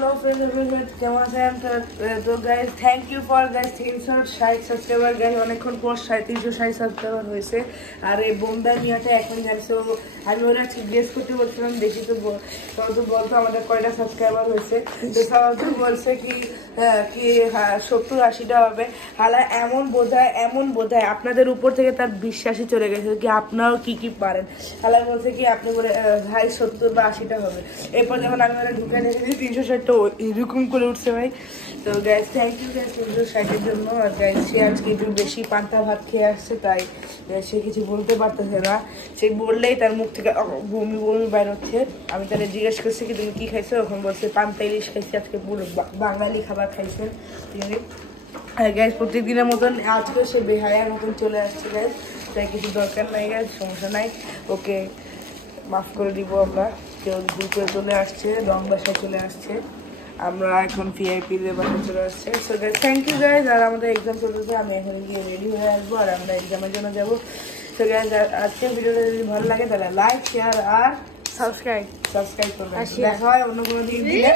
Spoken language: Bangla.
Hello friends, কেমন আছেন? তো guys thank you for guys 360 subscriber guys অনেকক্ষণ পর 360 সাবস্ক্রাইবার হয়েছে। আর এই বোমদা মিয়াটা এখন জানছো আমি ওরা আজকে গেস করতে বলছিলাম দেখি তো বলতো আমাদের কয়টা সাবস্ক্রাইবার হয়েছে। তো সবাই বলছে কি 70-80টা হবে। হালা এমন বোঝায় আপনাদের উপর থেকে তার বিশ্বাসই চলে গেছে কি আপনারাও কি পারেন। হালা বলছে কি আপনি বলে ভাই 70 বা 80টা হবে। এরপর যখন আমি ওরা ঢুকে দেখেছি 360 এরকম করে উঠছে ভাই। তো গাইস থ্যাংক ইউ গাইস 360-এর জন্য। আর গাইস সে আজকে একটু বেশি পান্তা ভাত খেয়ে আসছে তাই সে কিছু বলতে পারতেছে না। সে বললেই তার মুখ থেকে বমি বাইর হচ্ছে। আমি তাহলে জিজ্ঞেস করছি কি তুমি কি খাইছো, ওখানে বলছে পান্তা ইলিশ খাইছি, আজকে পুরো বাঙালি খাবার খাইছেন। ঠিক আছে গাইস, প্রত্যেকদিনের মতন আজকে সে বেহায়ার মতন চলে আসছে গাইস। তাই কিছু দরকার নাই গাইস, সমস্যা নাই, ওকে মাফ করে দিব আমরা। কেউ ভুল করে চলে আসছে, রং বাসায় চলে আসছে, আমরা এখন ভিআইপিদের বাসায় চলে আসছে। So guys thank you guys. আর আমাদের এক্সাম চলতেছে, আমি এখন গিয়ে রেডি হয়ে আসবো আর আমরা এক্সামের জন্য যাবো। সো গাইস আজকের ভিডিওটা যদি ভালো লাগে তাহলে লাইক শেয়ার আর সাবস্ক্রাইব করবেন। দেখা হয় অন্য কোনো দিন দিলে।